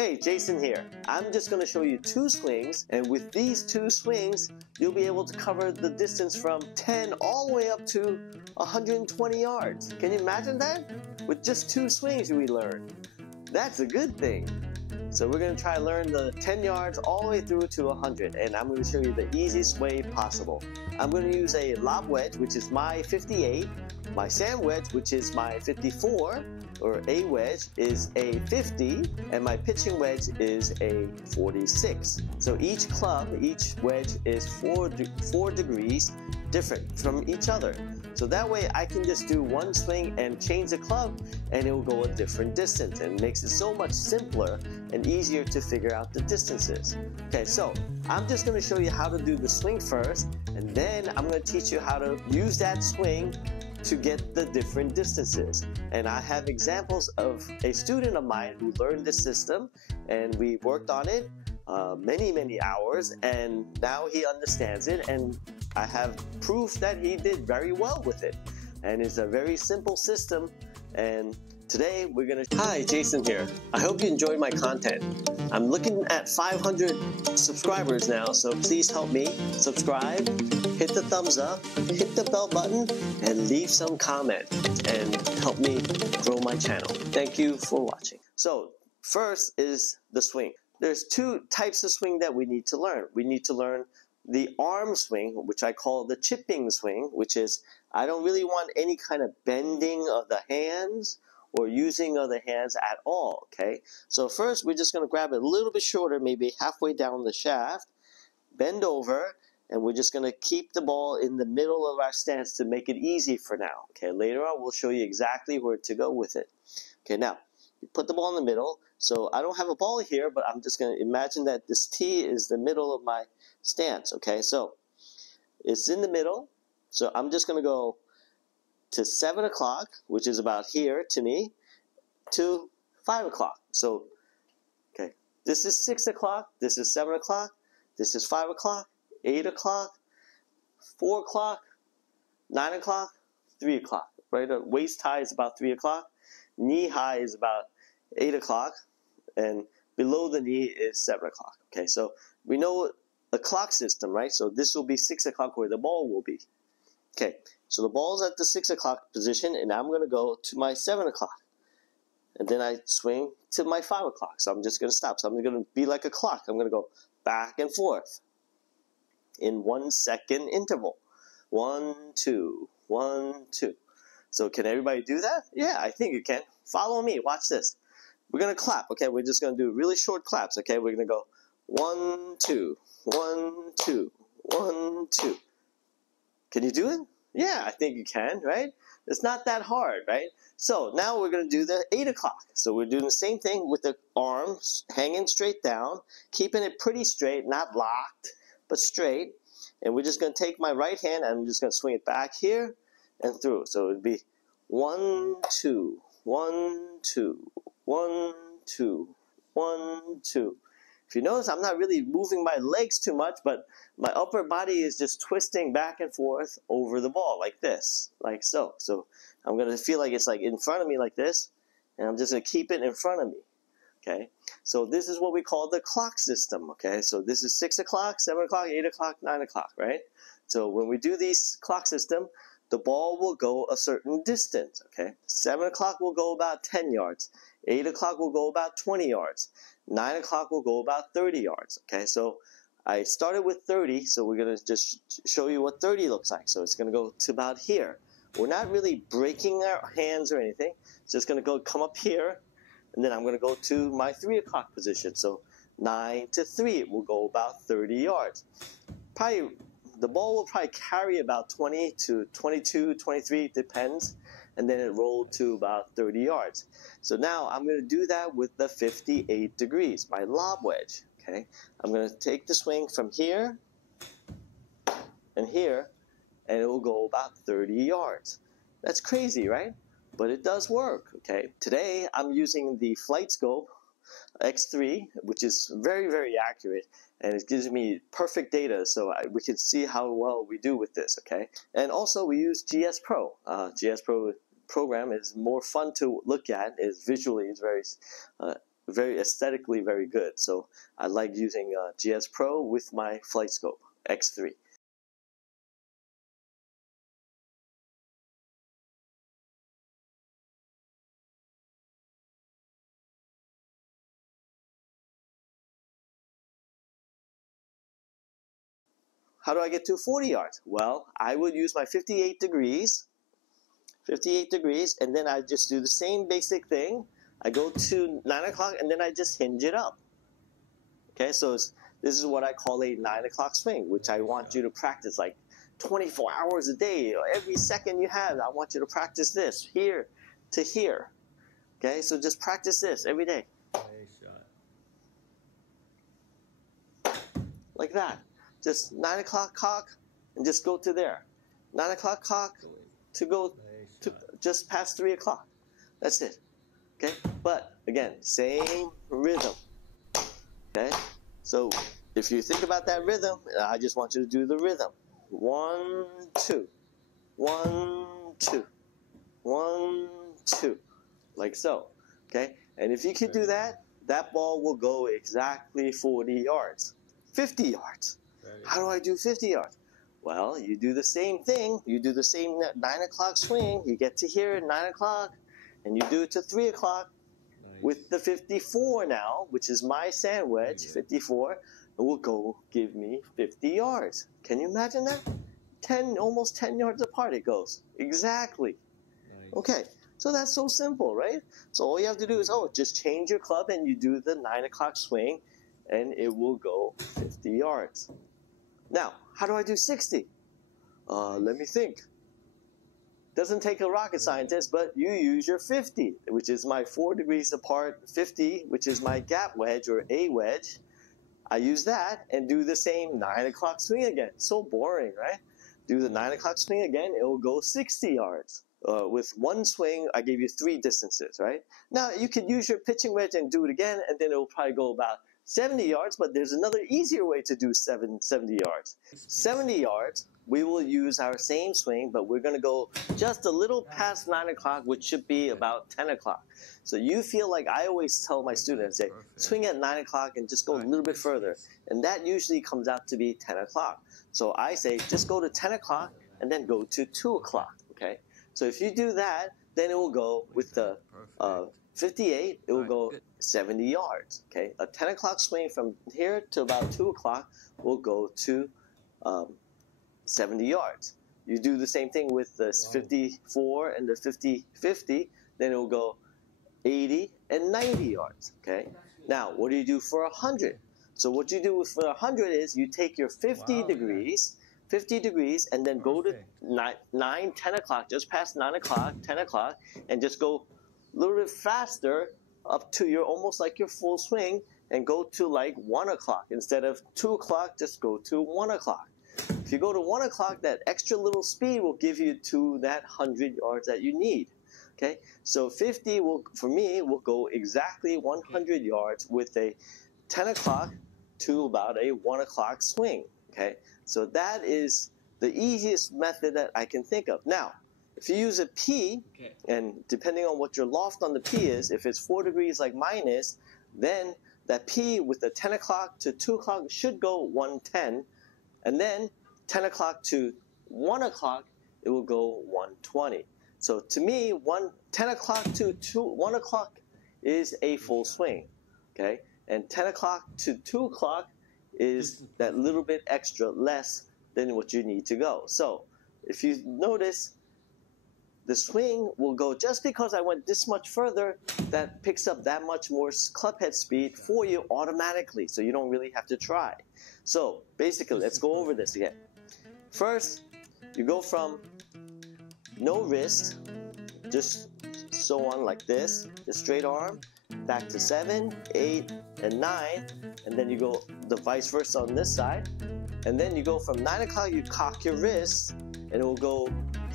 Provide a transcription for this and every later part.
Hey, Jason here. I'm just going to show you two swings, and with these two swings, you'll be able to cover the distance from 10 all the way up to 120 yards. Can you imagine that? With just two swings we learned. That's a good thing. So we're going to try to learn the 10 yards all the way through to 100, and I'm going to show you the easiest way possible. I'm going to use a lob wedge, which is my 58, my sand wedge, which is my 54, or a wedge is a 50, and my pitching wedge is a 46. So each club, each wedge is 4 degrees different from each other. So that way I can just do one swing and change the club and it will go a different distance, and it makes it so much simpler and easier to figure out the distances. Okay, so I'm just going to show you how to do the swing first, and then I'm going to teach you how to use that swing to get the different distances. And I have examples of a student of mine who learned this system, and we worked on it many hours, and now he understands it, and I have proof that he did very well with it. And it's a very simple system, and today we're gonna... Hi, Jason here. I hope you enjoyed my content. I'm looking at 500 subscribers now, so please help me subscribe, hit the thumbs up, hit the bell button, and leave some comment and help me grow my channel. Thank you for watching. So first is the swing. There's two types of swing that we need to learn. We need to learn the arm swing, which I call the chipping swing, which is I don't really want any kind of bending of the hands or using of the hands at all, okay? So first we're just going to grab it a little bit shorter, maybe halfway down the shaft, bend over, and we're just going to keep the ball in the middle of our stance to make it easy for now. Okay, later on we'll show you exactly where to go with it. Okay, now you put the ball in the middle. So I don't have a ball here, but I'm just going to imagine that this tee is the middle of my stance. Okay, so it's in the middle. So I'm just going to go to 7 o'clock, which is about here to me, to 5 o'clock. So, okay, this is 6 o'clock, this is 7 o'clock, this is 5 o'clock, 8 o'clock, 4 o'clock, 9 o'clock, 3 o'clock, right? Waist high is about 3 o'clock, knee high is about 8 o'clock, and below the knee is 7 o'clock. Okay, so we know a clock system, right? So this will be 6 o'clock where the ball will be. Okay, so the ball's at the 6 o'clock position, and I'm going to go to my 7 o'clock. And then I swing to my 5 o'clock. So I'm just going to stop. So I'm going to be like a clock. I'm going to go back and forth in 1 second interval. 1, 2, 1, 2. So can everybody do that? Yeah, I think you can. Follow me. Watch this. We're going to clap, okay? We're just going to do really short claps, okay? We're going to go 1, 2, 1, 2, 1, 2. Can you do it? Yeah, I think you can, right? It's not that hard, right? So now we're going to do the 8 o'clock. So we're doing the same thing with the arms hanging straight down, keeping it pretty straight, not locked, but straight. And we're just going to take my right hand and I'm just going to swing it back here and through. So it would be 1, 2, 1, 2, 1, 2, 1, 2. If you notice, I'm not really moving my legs too much, but my upper body is just twisting back and forth over the ball like this, like so. So I'm going to feel like it's like in front of me like this, and I'm just going to keep it in front of me, okay? So this is what we call the clock system, okay? So this is 6 o'clock, 7 o'clock, 8 o'clock, 9 o'clock, right? So when we do these clock system, the ball will go a certain distance, okay? 7 o'clock will go about 10 yards. 8 o'clock will go about 20 yards. 9 o'clock will go about 30 yards, okay? So I started with 30, so we're going to just show you what 30 looks like. So it's going to go to about here. We're not really breaking our hands or anything. It's just going to come up here, and then I'm going to go to my 3 o'clock position. So 9 to 3 will go about 30 yards. Probably, the ball will probably carry about 20 to 22, 23, depends. And then it rolled to about 30 yards. So now I'm going to do that with the 58 degrees, my lob wedge, okay? I'm going to take the swing from here and here, and it will go about 30 yards. That's crazy, right? But it does work, okay? Today, I'm using the Flight Scope X3, which is very accurate, and it gives me perfect data, so we can see how well we do with this, okay? And also, we use GS Pro. GS Pro program is more fun to look at. It's visually, it's very very aesthetically very good. So I like using GS Pro with my flight scope X3. How do I get to 40 yards? Well, I would use my 58 degrees, and then I just do the same basic thing. I go to 9 o'clock, and then I just hinge it up. Okay, so this is what I call a 9 o'clock swing, which I want you to practice like 24 hours a day. Every second you have, I want you to practice this, here to here. Okay, so just practice this every day. Like that. Just 9 o'clock cock, and just go to there. 9 o'clock cock to go to just past 3 o'clock. That's it. Okay? But again, same rhythm. Okay? So if you think about that rhythm, I just want you to do the rhythm. 1, 2. 1, 2. 1, 2. Like so. Okay? And if you can do that, that ball will go exactly 40 yards. 50 yards. How do I do 50 yards? Well, you do the same thing. You do the same 9 o'clock swing. You get to here at 9 o'clock, and you do it to 3 o'clock with the 54 now, which is my sand wedge, 54. It will go give me 50 yards. Can you imagine that? Almost 10 yards apart it goes. Exactly. Okay, so that's so simple, right? So all you have to do is, just change your club, and you do the 9 o'clock swing, and it will go 50 yards. Now, how do I do 60? Let me think. Doesn't take a rocket scientist, but you use your 50, which is my 4 degrees apart 50, which is my gap wedge or A wedge. I use that and do the same 9 o'clock swing again. So boring, right? Do the 9 o'clock swing again, it will go 60 yards. With one swing, I gave you 3 distances, right? Now, you could use your pitching wedge and do it again, and then it will probably go about 70 yards, but there's another easier way to do 70 yards. 70 yards, we will use our same swing, but we're going to go just a little past 9 o'clock, which should be about 10 o'clock. So you feel like I always tell my students, say, swing at 9 o'clock and just go a little bit further. And that usually comes out to be 10 o'clock. So I say, just go to 10 o'clock and then go to 2 o'clock, okay? So if you do that, then it will go with the 58, it will go 70 yards, okay? A 10 o'clock swing from here to about 2 o'clock will go to 70 yards. You do the same thing with the 54 and the 50, then it will go 80 and 90 yards, okay? Now, what do you do for 100? So what you do for 100 is you take your 50 degrees, and then go to 10 o'clock, just past 9 o'clock, 10 o'clock, and just go a little bit faster up to your almost like your full swing, and go to like 1 o'clock. Instead of 2 o'clock, just go to 1 o'clock. If you go to 1 o'clock, that extra little speed will give you to that 100 yards that you need. Okay, so 50 for me will go exactly 100 yards with a 10 o'clock to about a 1 o'clock swing. Okay, so that is the easiest method that I can think of. Now, if you use a P, and depending on what your loft on the P is, if it's 4 degrees like mine is, then that P with the 10 o'clock to 2 o'clock should go 110, and then 10 o'clock to 1 o'clock, it will go 120. So to me, 10 o'clock to 1 o'clock is a full swing, okay? And 10 o'clock to 2 o'clock is that little bit extra less than what you need to go. So if you notice, the swing will go, just because I went this much further, that picks up that much more club head speed for you automatically, so you don't really have to try. So basically, let's go over this again. First, you go from no wrist, just so on like this, the straight arm, back to 7, 8, and 9, and then you go the vice versa on this side, and then you go from 9 o'clock, you cock your wrist, and it will go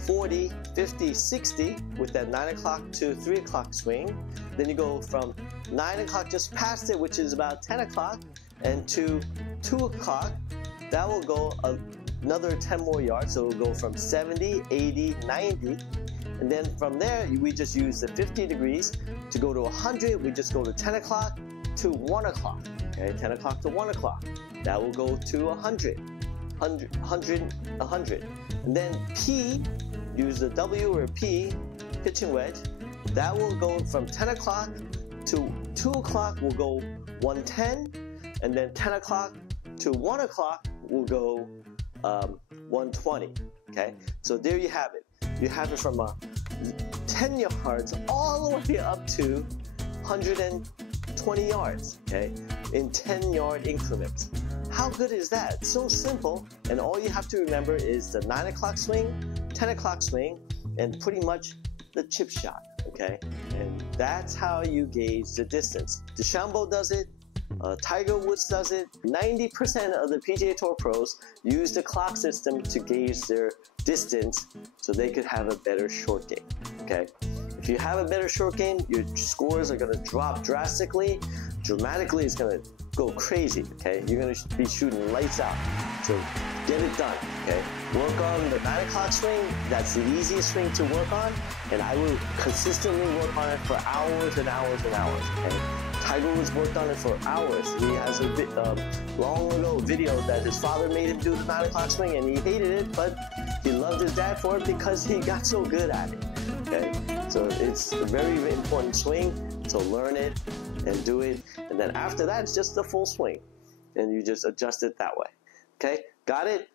40, 50, 60 with that 9 o'clock to 3 o'clock swing. Then you go from 9 o'clock just past it, which is about 10 o'clock, and to 2 o'clock, that will go another 10 more yards. So it will go from 70, 80, 90, And then from there, we just use the 50 degrees. To go to 100, we just go to 10 o'clock to 1 o'clock. Okay, 10 o'clock to 1 o'clock. That will go to 100. 100. And then P, use the W or P, pitching wedge. That will go from 10 o'clock to 2 o'clock will go 110. And then 10 o'clock to 1 o'clock will go 120. Okay, so there you have it. You have it from 10 yards all the way up to 120 yards, okay, in 10-yard increments. How good is that? So simple, and all you have to remember is the 9 o'clock swing, 10 o'clock swing, and pretty much the chip shot, okay? And that's how you gauge the distance. DeChambeau does it, Tiger Woods does it. 90% of the PGA Tour pros use the clock system to gauge their distance so they could have a better short game, okay? If you have a better short game, your scores are gonna drop drastically. Dramatically, it's gonna go crazy, okay? You're gonna be shooting lights out. So get it done, okay? Work on the 9 o'clock swing. That's the easiest swing to work on, and I will consistently work on it for hours and hours and hours, okay? Tiger Woods worked on it for hours. He has a long ago video that his father made him do the 9 o'clock swing, and he hated it, but he loved his dad for it because he got so good at it, okay? So it's a very important swing, so learn it and do it, and then after that, it's just the full swing, and you just adjust it that way, okay? Got it?